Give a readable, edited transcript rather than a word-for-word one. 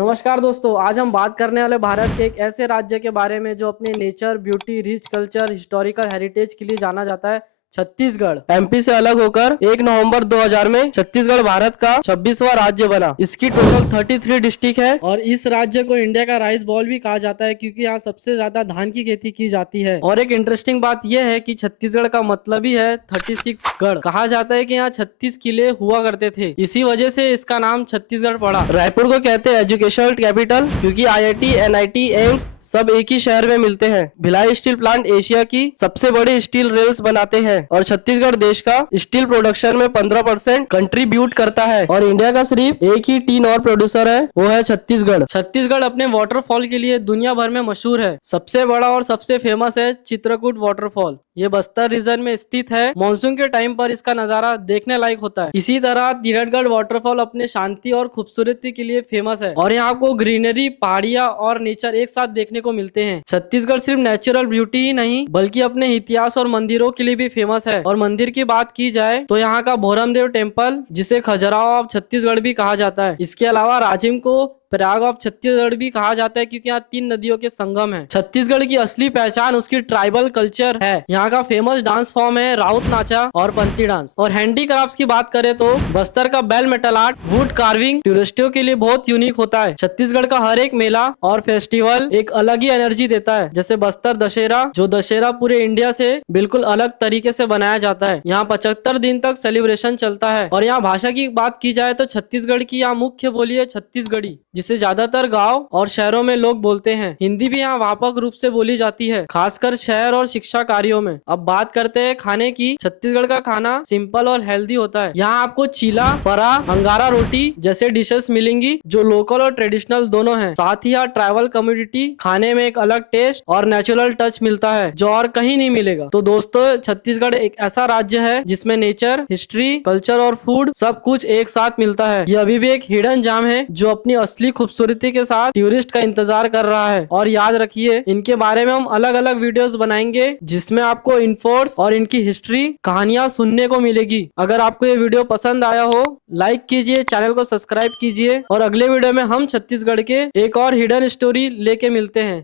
नमस्कार दोस्तों, आज हम बात करने वाले भारत के एक ऐसे राज्य के बारे में जो अपने nature, beauty, rich culture, historical heritage के लिए जाना जाता है। छत्तीसगढ़ एमपी से अलग होकर 1 नवंबर 2000 में छत्तीसगढ़ भारत का 26वां राज्य बना। इसकी टोटल 33 डिस्ट्रिक्ट है और इस राज्य को इंडिया का राइस बॉल भी कहा जाता है क्योंकि यहाँ सबसे ज्यादा धान की खेती की जाती है। और एक इंटरेस्टिंग बात यह है कि छत्तीसगढ़ का मतलब ही है 36 गढ़। कहा जाता है कि यहाँ 36 किले हुआ करते थे, इसी वजह से इसका नाम छत्तीसगढ़ पड़ा। रायपुर को कहते हैं एजुकेशनल कैपिटल क्योंकि IIT, NIT, एम्स सब एक ही शहर में मिलते हैं। भिलाई स्टील प्लांट एशिया की सबसे बड़ी स्टील रेल्स बनाते हैं और छत्तीसगढ़ देश का स्टील प्रोडक्शन में 15% कंट्रीब्यूट करता है। और इंडिया का सिर्फ एक ही टीन और प्रोड्यूसर है, वो है छत्तीसगढ़। छत्तीसगढ़ अपने वाटरफॉल के लिए दुनिया भर में मशहूर है। सबसे बड़ा और सबसे फेमस है चित्रकूट वाटरफॉल। ये बस्तर रीजन में स्थित है। मानसून के टाइम पर इसका नजारा देखने लायक होता है। इसी तरह तिरटगढ़ वाटरफॉल अपने शांति और खूबसूरती के लिए फेमस है और यहाँ को ग्रीनरी, पहाड़ियाँ और नेचर एक साथ देखने को मिलते हैं। छत्तीसगढ़ सिर्फ नेचुरल ब्यूटी ही नहीं बल्कि अपने इतिहास और मंदिरों के लिए भी फेमस है। और मंदिर की बात की जाए तो यहाँ का भोरमदेव टेम्पल, जिसे खजुराहो ऑफ छत्तीसगढ़ भी कहा जाता है। इसके अलावा राजिम को प्रयाग ऑफ छत्तीसगढ़ भी कहा जाता है क्योंकि यहाँ 3 नदियों के संगम है। छत्तीसगढ़ की असली पहचान उसकी ट्राइबल कल्चर है। यहाँ का फेमस डांस फॉर्म है राउत नाचा और पंथी डांस। और हैंडीक्राफ्ट्स की बात करें तो बस्तर का bell metal art, wood carving टूरिस्टों के लिए बहुत यूनिक होता है। छत्तीसगढ़ का हर एक मेला और फेस्टिवल एक अलग ही एनर्जी देता है। जैसे बस्तर दशहरा, जो दशहरा पूरे इंडिया से बिल्कुल अलग तरीके से बनाया जाता है। यहाँ 75 दिन तक सेलिब्रेशन चलता है। और यहाँ भाषा की बात की जाए तो छत्तीसगढ़ की यहाँ मुख्य बोली है छत्तीसगढ़ी, जिसे ज्यादातर गांव और शहरों में लोग बोलते हैं। हिंदी भी यहाँ व्यापक रूप से बोली जाती है, खासकर शहर और शिक्षा कार्यों में। अब बात करते हैं खाने की। छत्तीसगढ़ का खाना सिंपल और हेल्दी होता है। यहाँ आपको चीला, फरा, अंगारा रोटी जैसे डिशेस मिलेंगी जो लोकल और ट्रेडिशनल दोनों हैं। साथ ही यहाँ ट्राइबल कम्युनिटी खाने में एक अलग टेस्ट और नेचुरल टच मिलता है जो और कहीं नहीं मिलेगा। तो दोस्तों, छत्तीसगढ़ एक ऐसा राज्य है जिसमें नेचर, हिस्ट्री, कल्चर और फूड सब कुछ एक साथ मिलता है। ये अभी भी एक हिडन जाम है जो अपनी असली खूबसूरती के साथ टूरिस्ट का इंतजार कर रहा है। और याद रखिए, इनके बारे में हम अलग अलग वीडियोस बनाएंगे जिसमें आपको इन्फोर्स और इनकी हिस्ट्री, कहानियां सुनने को मिलेगी। अगर आपको ये वीडियो पसंद आया हो, लाइक कीजिए, चैनल को सब्सक्राइब कीजिए और अगले वीडियो में हम छत्तीसगढ़ के एक और हिडन स्टोरी लेके मिलते हैं।